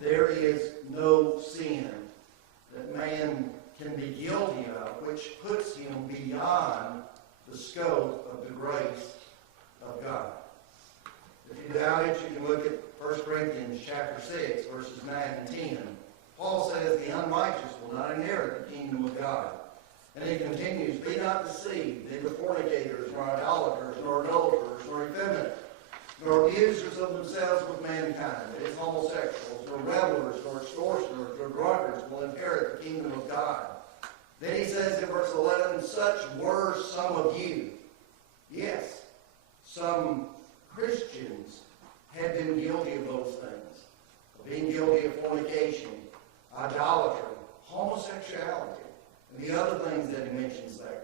there is no sin that man can be guilty of which puts him beyond the scope of the grace of God. If you doubt it, you can look at 1 Corinthians chapter 6, verses 9 and 10. Paul says, the unrighteous will not inherit the kingdom of God. And he continues, be not deceived, neither fornicators, nor idolaters, nor adulterers, nor effeminate, nor abusers of themselves with mankind, that is, homosexuals, nor revelers, nor extortioners, nor drunkards will inherit the kingdom of God. Then he says in verse 11, such were some of you. Yes, some Christians had been guilty of those things, of being guilty of fornication, idolatry, homosexuality, and the other things that he mentions there.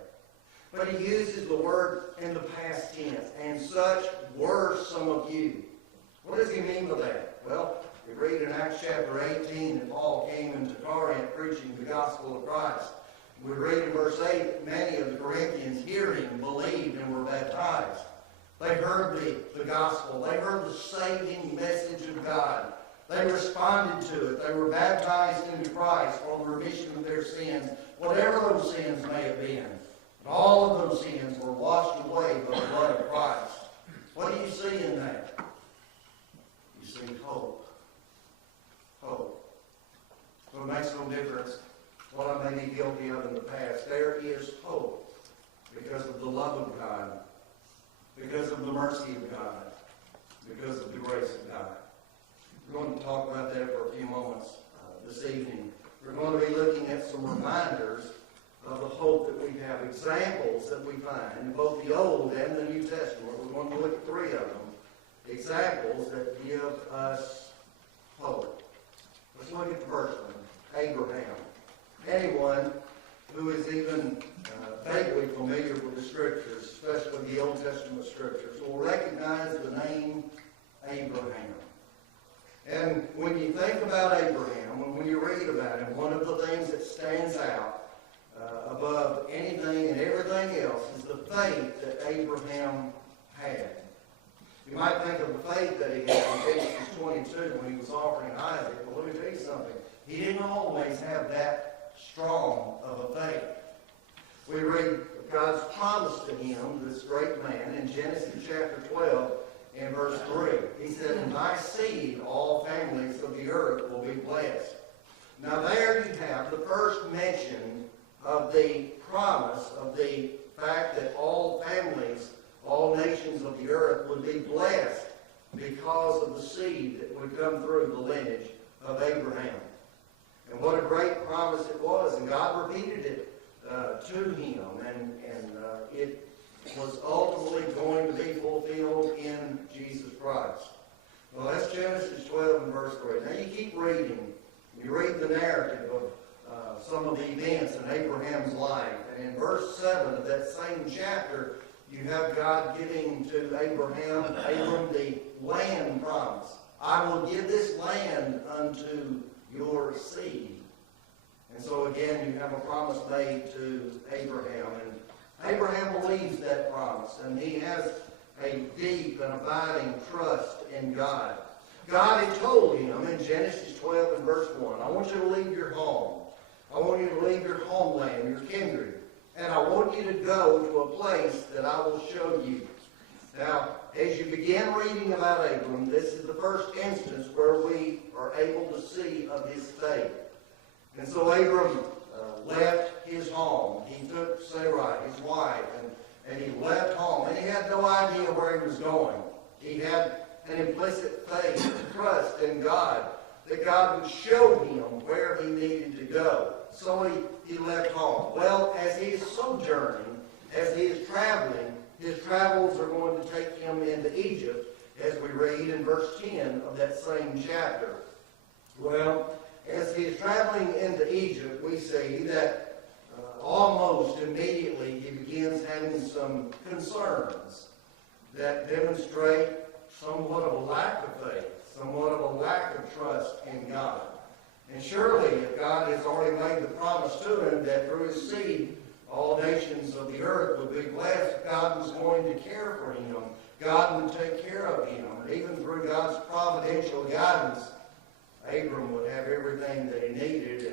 But he uses the word in the past tense, and such were some of you. What does he mean by that? Well, we read in Acts chapter 18 that Paul came into Corinth preaching the gospel of Christ. We read in verse 8 that many of the Corinthians hearing believed and were baptized. They heard the gospel. They heard the saving message of God. They responded to it. They were baptized into Christ for the remission of their sins, whatever those sins may have been. And all of those sins were washed away by the blood of Christ. What do you see in that? You see hope. Hope. So it makes no difference what I may be guilty of in the past. There is hope because of the love of God, because of the mercy of God, because of the grace of God. We're going to talk about that for a few moments this evening. We're going to be looking at some reminders of the hope that we have, examples that we find in both the Old and the New Testament. We're going to look at three of them, examples that give us hope. Let's look at the first one, Abraham. Anyone who is even vaguely familiar with the Scriptures, especially the Old Testament Scriptures, will recognize the name Abraham. And when you think about Abraham, and when you read about him, one of the things that stands out above anything and everything else is the faith that Abraham had. You might think of the faith that he had in Genesis 22 when he was offering Isaac. But let me tell you something. He didn't always have that strong of a faith. We read God's promise to him, this great man, in Genesis chapter 12 and verse 3. He said, in thy seed all families of the earth will be blessed. Now there you have the first mention of the promise, of the fact that all families, all nations of the earth would be blessed because of the seed that would come through the lineage of Abraham. And what a great promise it was. And God repeated it to him. And it was ultimately going to be fulfilled in Jesus Christ. Well, that's Genesis 12 and verse 3. Now you keep reading. You read the narrative of some of the events in Abraham's life. And in verse 7 of that same chapter, you have God giving to Abram the land promise. I will give this land unto your seed. And so again, you have a promise made to Abraham. And Abraham believes that promise. And he has a deep and abiding trust in God. God had told him in Genesis 12 and verse 1, I want you to leave your home. I want you to leave your homeland, your kindred. And I want you to go to a place that I will show you. Now, as you begin reading about Abram, this is the first instance where we are able to see of his faith. And so Abram left his home. He took Sarai, his wife, and he left home. And he had no idea where he was going. He had an implicit faith and trust in God, that God would show him where he needed to go. So he left home. Well, as he is sojourning, as he is traveling, his travels are going to take him into Egypt, as we read in verse 10 of that same chapter. Well, as he is traveling into Egypt, we see that almost immediately he begins having some concerns that demonstrate somewhat of a lack of faith, somewhat of a lack of trust in God. And surely, if God has already made the promise to him that through his seed all nations of the earth would be blessed, God was going to care for him. God would take care of him. And even through God's providential guidance, Abram would have everything that he needed,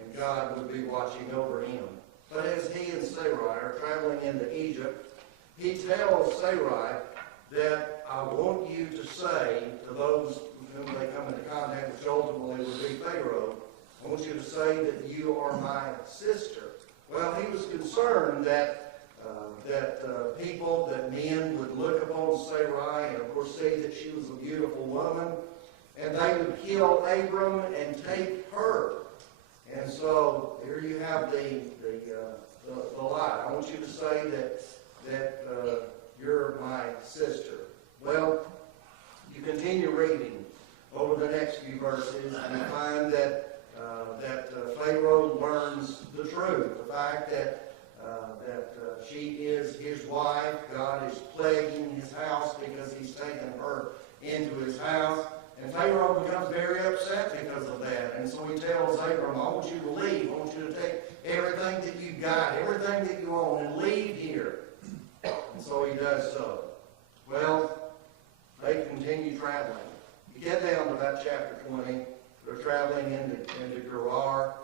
and God would be watching over him. But as he and Sarai are traveling into Egypt, he tells Sarai that I want you to say to those with whom they come into contact, which ultimately would be Pharaoh, I want you to say that you are my sister. Well, he was concerned that people, that men would look upon Sarai and of course see that she was a beautiful woman, and they would kill Abram and take her. And so here you have the lie. I want you to say that you're my sister. Well, you continue reading over the next few verses, and you find that Pharaoh learns the truth, the fact that she is his wife. God is plaguing his house because he's taken her into his house. And Pharaoh becomes very upset because of that. And so he tells Abram, I want you to leave. I want you to take everything that you've got, everything that you own, and leave here. And so he does so. Well, they continue traveling. You get down to about chapter 20. They're traveling into Gerar.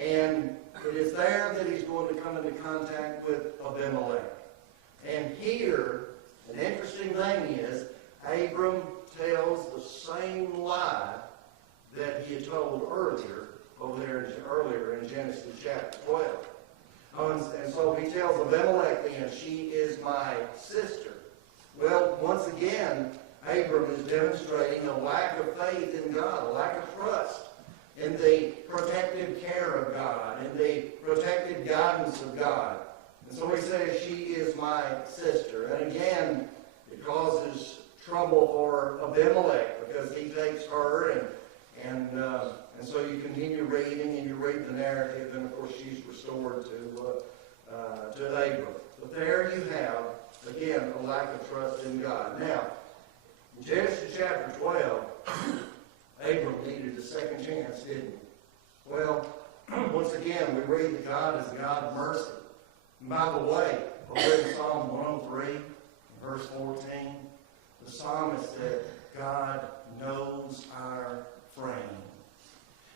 And it is there that he's going to come into contact with Abimelech. And here, an interesting thing is, Abram tells the same lie that he had told earlier in Genesis chapter 12. And so he tells Abimelech then, she is my sister. Well, once again, Abram is demonstrating a lack of faith in God, a lack of trust in the protective care of God, in the protective guidance of God. And so he says, she is my sister. And again, it causes trouble for Abimelech because he takes her, and so you continue reading, and you read the narrative, and of course she's restored to Abram. But there you have, again, a lack of trust in God. Now, in Genesis chapter 12, Abram needed a second chance, didn't he? Well, once again, we read that God is a God of mercy. And by the way, over in Psalm 103, verse 14, the psalmist said, God knows our frame,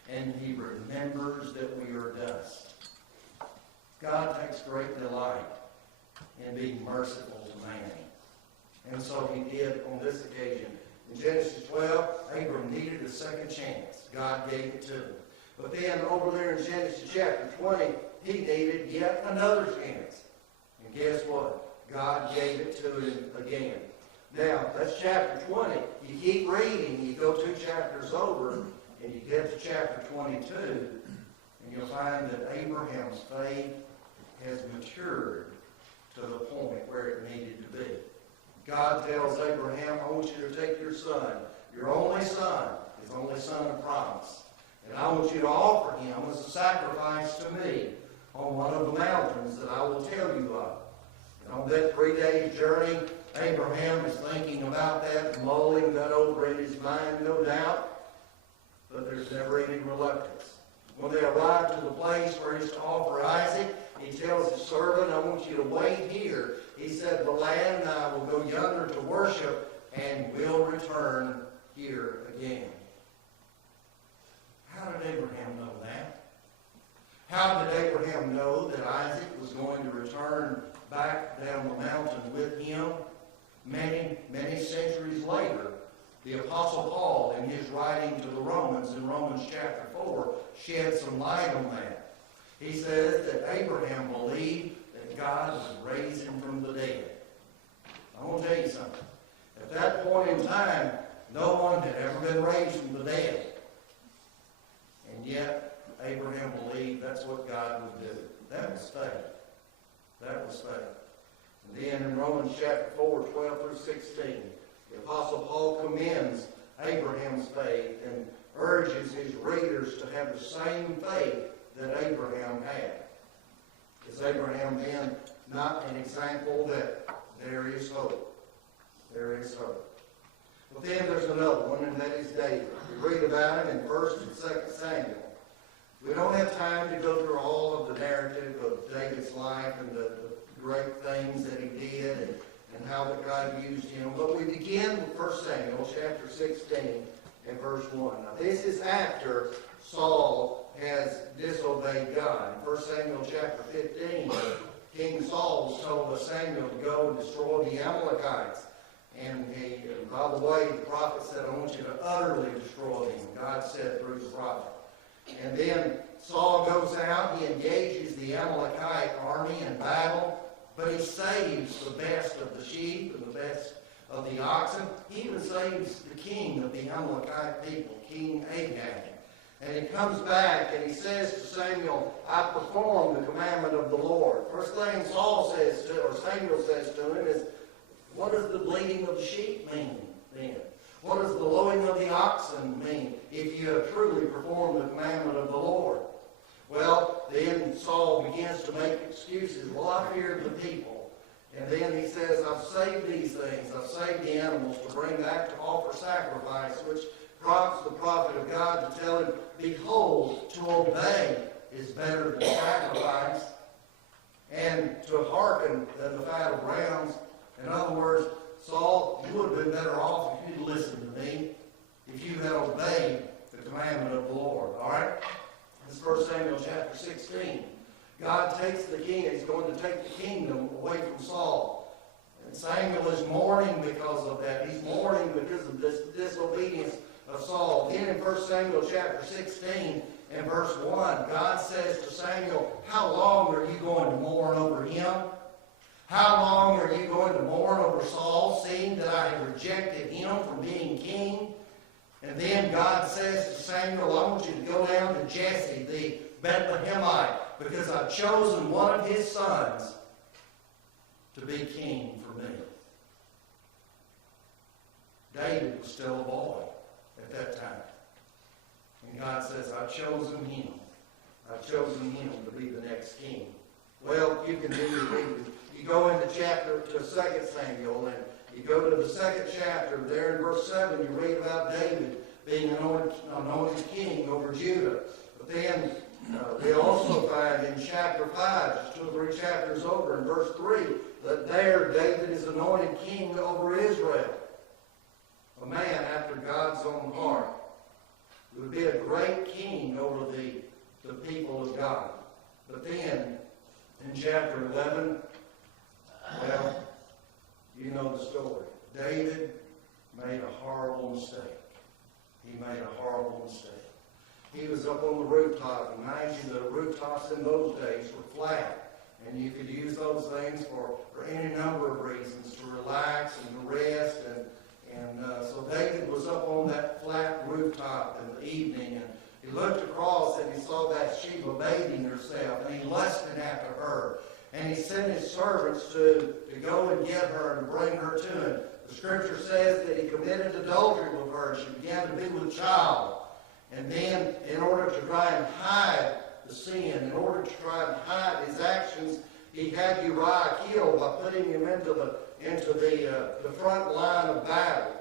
and he remembers that we are dust. God takes great delight in being merciful to man. And so he did on this occasion. In Genesis 12, Abram needed a second chance. God gave it to him. But then over there in Genesis chapter 20, he needed yet another chance. And guess what? God gave it to him again. Now, that's chapter 20. You keep reading, you go 2 chapters over, and you get to chapter 22, and you'll find that Abraham's faith has matured to the point where it needed to be. God tells Abraham, I want you to take your son, your only son, his only son of promise, and I want you to offer him as a sacrifice to me on one of the mountains that I will tell you of. And on that 3-day journey, Abraham is thinking about that, mulling that over in his mind, no doubt, but there's never any reluctance. When they arrive to the place where he's to offer Isaac, he tells his servant, I want you to wait here. He said, the lad and I will go yonder to worship, and will return here again. How did Abraham know that? How did Abraham know that Isaac was going to return back down the mountain with him? Many, many centuries later, the Apostle Paul, in his writing to the Romans, in Romans chapter 4, shed some light on that. He says that Abraham believed that God would raise him from the dead. I want to tell you something. At that point in time, no one had ever been raised from the dead. And yet, Abraham believed that's what God would do. That was faith. That was faith. And then in Romans chapter 4, 12 through 16, the Apostle Paul commends Abraham's faith and urges his readers to have the same faith that Abraham had. Is Abraham then not an example that there is hope? There is hope. But then there's another one, and that is David. We read about him in 1 and 2 Samuel. We don't have time to go through all of the narrative of David's life and the great things that he did and how that God used him. But we begin with 1 Samuel chapter 16 and verse 1. Now this is after Saul has disobeyed God. In 1 Samuel chapter 15, King Saul was told by Samuel to go and destroy the Amalekites. And by the way, the prophet said, I want you to utterly destroy them. God said through the prophet. And then Saul goes out, he engages the Amalekite army in battle, but he saves the best of the sheep and the best of the oxen. He even saves the king of the Amalekite people, King Agag. And he comes back and he says to Samuel, I performed the commandment of the Lord. First thing Samuel says to him is, what does the bleating of the sheep mean then? What does the lowing of the oxen mean if you have truly performed the commandment of the Lord? Well, then Saul begins to make excuses. Well, I feared the people. And then he says, I've saved these things. I've saved the animals to bring back to offer sacrifice, which prompts the prophet of God to tell him, behold, to obey is better than sacrifice, and to hearken than the fat of rams. In other words, Saul, you would have been better off if you'd listened to me, if you had obeyed the commandment of the Lord. All right? This is 1 Samuel chapter 16. God takes the king, he's going to take the kingdom away from Saul. And Samuel is mourning because of that. He's mourning because of this disobedience of Saul. Then in 1 Samuel chapter 16 and verse 1, God says to Samuel, how long are you going to mourn over him? How long are you going to mourn over Saul, seeing that I have rejected him from being king? And then God says to Samuel, I want you to go down to Jesse, the Bethlehemite, because I've chosen one of his sons to be king for me. David was still a boy at that time. And God says, I've chosen him. I've chosen him to be the next king. Well, you can read. You go into to 2 Samuel, and you go to the second chapter. There in verse 7, you read about David being anointed king over Judah. But then we also find in chapter 5, just 2 or 3 chapters over, in verse 3, that there David is anointed king over Israel. A man after God's own heart. He would be a great king over the people of God. But then, in chapter 11, well, you know the story. David made a horrible mistake. He made a horrible mistake. He was up on the rooftop, and mind you, the rooftops in those days were flat. And you could use those things for any number of reasons, to relax and to rest. And so David was up on that flat rooftop in the evening, and he looked across and he saw Bathsheba bathing herself, and he lusted after her. And he sent his servants to go and get her and bring her to him. The scripture says that he committed adultery with her, and she began to be with child. And then, in order to try and hide the sin, in order to try and hide his actions, he had Uriah killed by putting him into the front line of battle.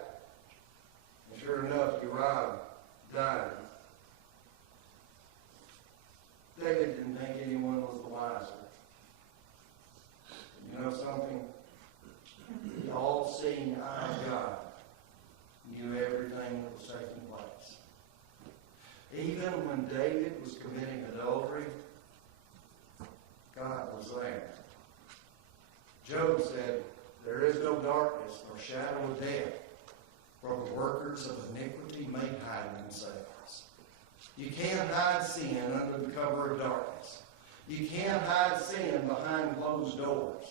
And sure enough, Uriah died. David didn't think anyone was the wiser. You know something? The all-seeing eye of God knew everything that was taking place. Even when David was committing adultery, God was there. Job said, there is no darkness nor shadow of death, for the workers of iniquity may hide themselves. You can't hide sin under the cover of darkness. You can't hide sin behind closed doors.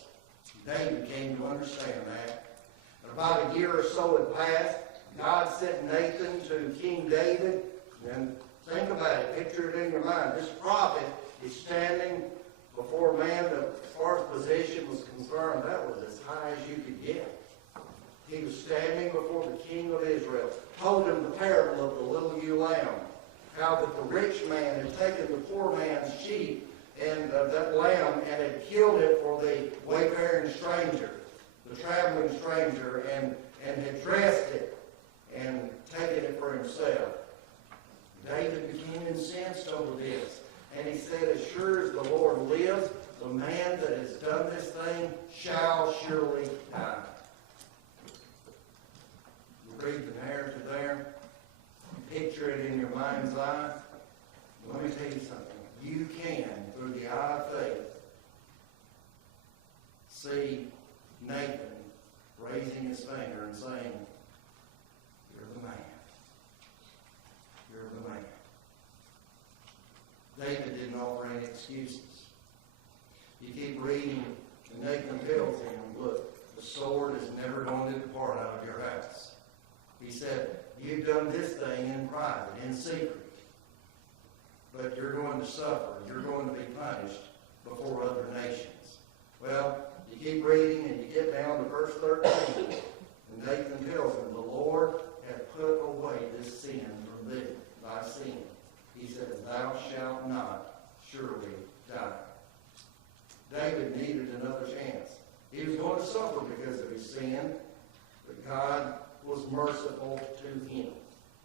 David came to understand that. And about a year or so had passed. God sent Nathan to King David. And think about it. Picture it in your mind. This prophet is standing before a man that, as far as position was concerned, that was as high as you could get. He was standing before the king of Israel, told him the parable of the little ewe lamb, how that the rich man had taken the poor man's sheep and that lamb and had killed it for the wayfaring stranger, the traveling stranger, and had dressed it and taken it for himself. David became incensed over this, and he said, as sure as the Lord lives, the man that has done this thing shall surely die. You read the narrative there. picture it in your mind's eye, let me tell you something. You can, through the eye of faith, see Nathan raising his finger and saying, "You're the man. You're the man." David didn't offer any excuses. You keep reading, and Nathan tells him, "Look, the sword is never going to depart out of your house." He said, "You've done this thing in private, in secret. But you're going to suffer. You're going to be punished before other nations." Well, you keep reading and you get down to verse 13. And Nathan tells him, "The Lord hath put away this sin from thee, thy sin." He says, "Thou shalt not surely die." David needed another chance. He was going to suffer because of his sin, but God was merciful to him.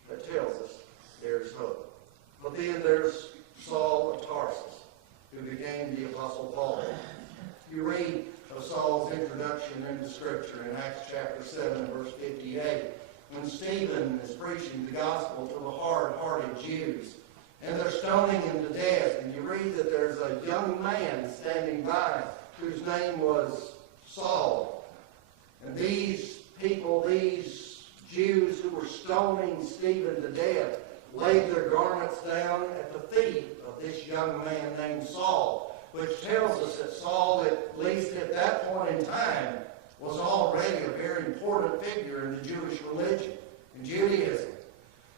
That tells us there's hope. But then there's Saul of Tarsus, who became the Apostle Paul. You read of Saul's introduction into Scripture in Acts chapter 7, verse 58, when Stephen is preaching the gospel to the hard-hearted Jews, and they're stoning him to death. And you read that there's a young man standing by whose name was Saul. And these people, these Jews who were stoning Stephen to death, laid their garments down at the feet of this young man named Saul, which tells us that Saul, at least at that point in time, was already a very important figure in the Jewish religion, in Judaism.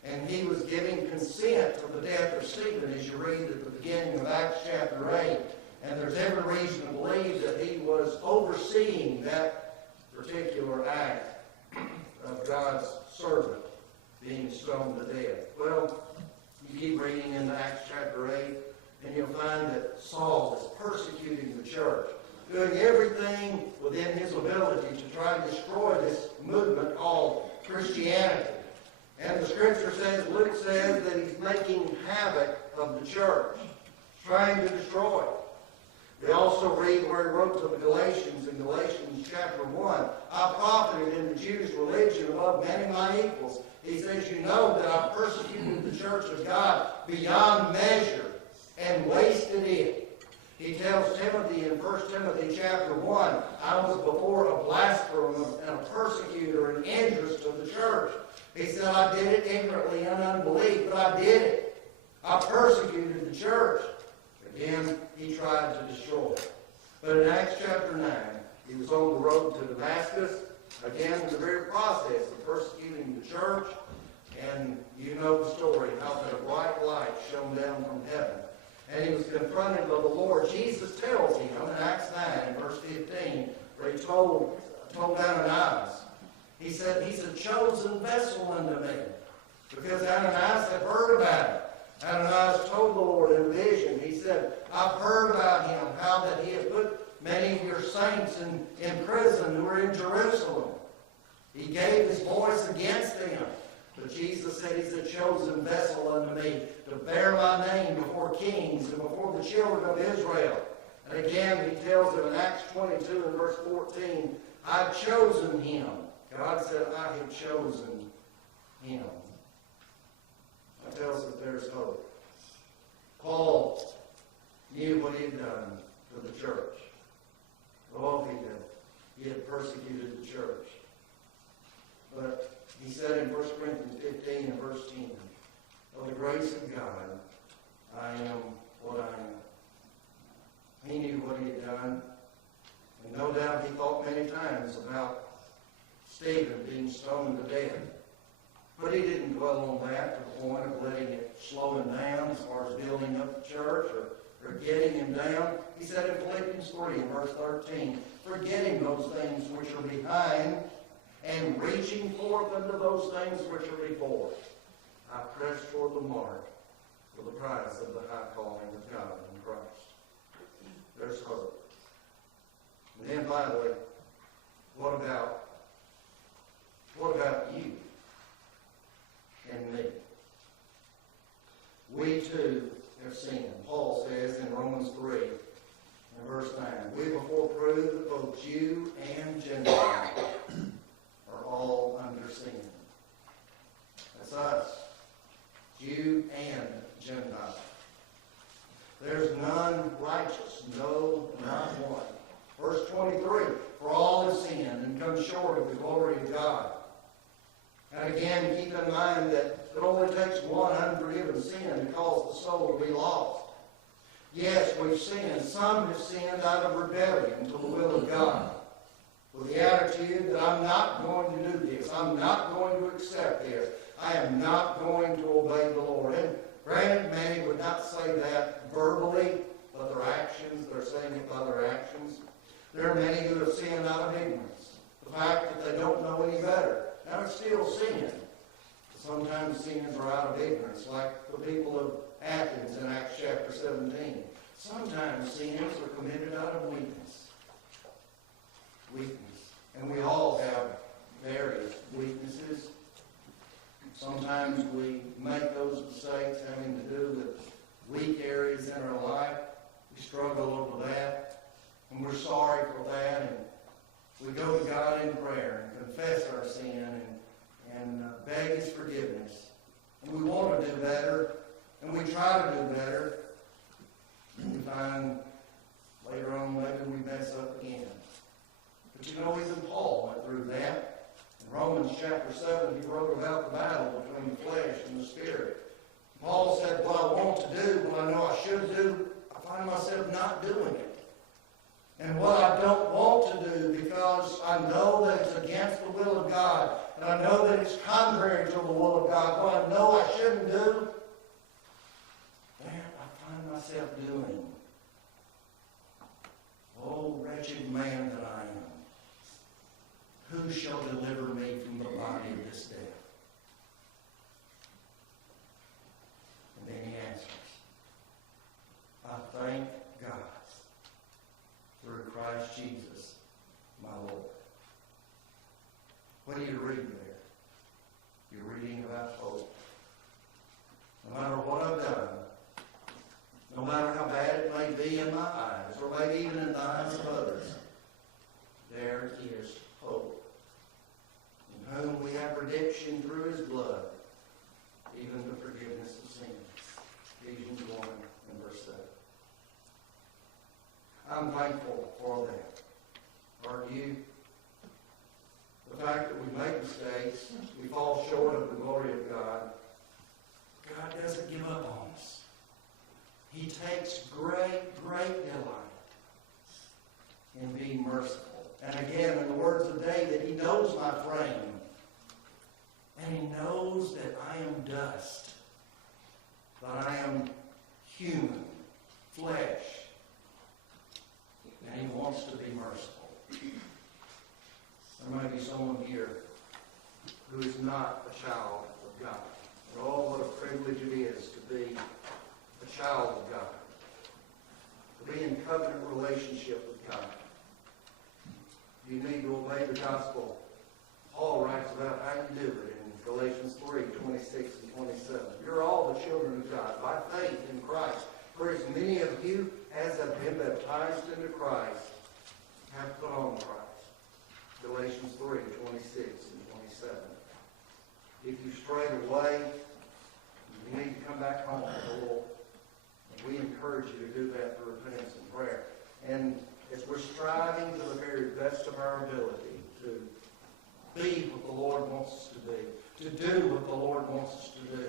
And he was giving consent to the death of Stephen, as you read at the beginning of Acts chapter 8. And there's every reason to believe that he was overseeing that particular act of God's servant being stoned to death. Well, you keep reading in Acts chapter 8, and you'll find that Saul is persecuting the church, doing everything within his ability to try to destroy this movement called Christianity. And the Scripture says, Luke says, that he's making havoc of the church, trying to destroy it. We also read where he wrote to the Galatians in Galatians chapter 1, "I profited in the Jews' religion above many my equals." He says, "You know that I persecuted the church of God beyond measure and wasted it." He tells Timothy in 1 Timothy chapter 1, "I was before a blasphemer and a persecutor and injurious to the church." He said, "I did it ignorantly and unbelief, but I did it. I persecuted the church." Again, he tried to destroy it. But in Acts chapter 9, he was on the road to Damascus, again in the very process of persecuting the church. And you know the story, how that a bright light shone down from heaven. And he was confronted by the Lord. Jesus tells him in Acts 9, verse 15, where he told Ananias, he said, "He's a chosen vessel unto me," because Ananias had heard about it. Ananias told the Lord in a vision, he said, "I've heard about him, how that he had put many of your saints in prison who are in Jerusalem." He gave his voice against them. But Jesus said, "He's a chosen vessel unto me to bear my name before kings and before the children of Israel." And again, he tells them in Acts 22 and verse 14, "I've chosen him." God said, "I have chosen him." That tells us there's hope. Paul knew what he had done for the church. Oh, he had persecuted the church. But he said in 1 Corinthians 15 and verse 10, "Of the grace of God, I am what I am." He knew what he had done. And no doubt he thought many times about Stephen being stoned to death. But he didn't dwell on that to the point of letting it slow him down as far as building up the church or getting him down. He said in Philippians 3 and verse 13, "Forgetting those things which are behind and reaching forth unto those things which are before, I press toward the mark for the prize of the high calling of God in Christ." There's hope. And then finally, what about you and me? We too have sinned. Paul says in Romans 3 and verse 9, "We before prove that both Jew and Gentile are all under sin." That's us. Jew and Gentile. There's none righteous, no, not one. Verse 23, for all have sinned and come short of the glory of God. And again, keep in mind that it only takes one unforgiven sin to cause the soul to be lost. Yes, we've sinned. Some have sinned out of rebellion to the will of God, with the attitude that I'm not going to do this. I'm not going to accept this. I am not going to obey the Lord. And granted, many would not say that verbally, but their actions, they're saying it by their actions. There are many who have sinned out of ignorance. The fact that they don't know any better. Now it's still sin. Sometimes sins are out of ignorance, like the people of Athens in Acts chapter 17. Sometimes sins are committed out of weakness. And we all have various weaknesses. Sometimes we make those mistakes having to do with weak areas in our life. We struggle over that, and we're sorry for that, and we go to God in prayer and confess our sin and beg His forgiveness. And we want to do better, and we try to do better, and we find later on maybe we mess up again. But you know, even Paul went through that. In Romans chapter 7, he wrote about the battle between the flesh and the spirit. Paul said, what I want to do, what I know I should do, I find myself not doing it. And what I don't want to do, because I know that it's against the will of God, and I know that it's contrary to the will of God, what I know I shouldn't do, that I find myself doing. Oh, wretched man that I am. Who shall deliver me from the body of this death? And then he answers, I thank God through Christ Jesus, my Lord. What are you reading there? You're reading about hope. No matter what I've done, no matter how bad it may be in my eyes, or maybe even in the eyes of others, there is hope. In whom we have redemption through His blood, even the forgiveness of sins. Ephesians 1 and verse 7. I'm thankful for that. Aren't you? The fact that we make mistakes, we fall short of the glory of God, God doesn't give up on us. He takes great, great delight in being merciful. And again, in the words of David, He knows my frame. And He knows that I am dust. That I am human, flesh. And He wants to be merciful. There may be someone here who is not a child of God. And oh, what a privilege it is to be a child of God. To be in covenant relationship with God. You need to obey the gospel. Paul writes about how you do it in Galatians 3, 26 and 27. You're all the children of God by faith in Christ. For as many of you as have been baptized into Christ have put on Christ. Galatians 3, 26 and 27. If you strayed away, you need to come back home to the Lord. And we encourage you to do that through repentance and prayer. And as we're striving to the very best of our ability to be what the Lord wants us to be, to do what the Lord wants us to do,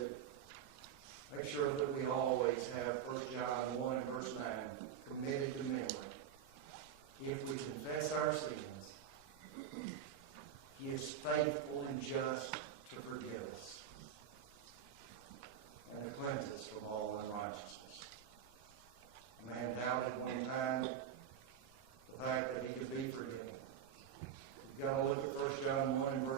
make sure that we always have 1 John 1 and verse 9 committed to memory. If we confess our sins, He is faithful and just to forgive us and to cleanse us from all unrighteousness. A man doubted one time the fact that he could be forgiven. You've got to look at 1 John 1 and verse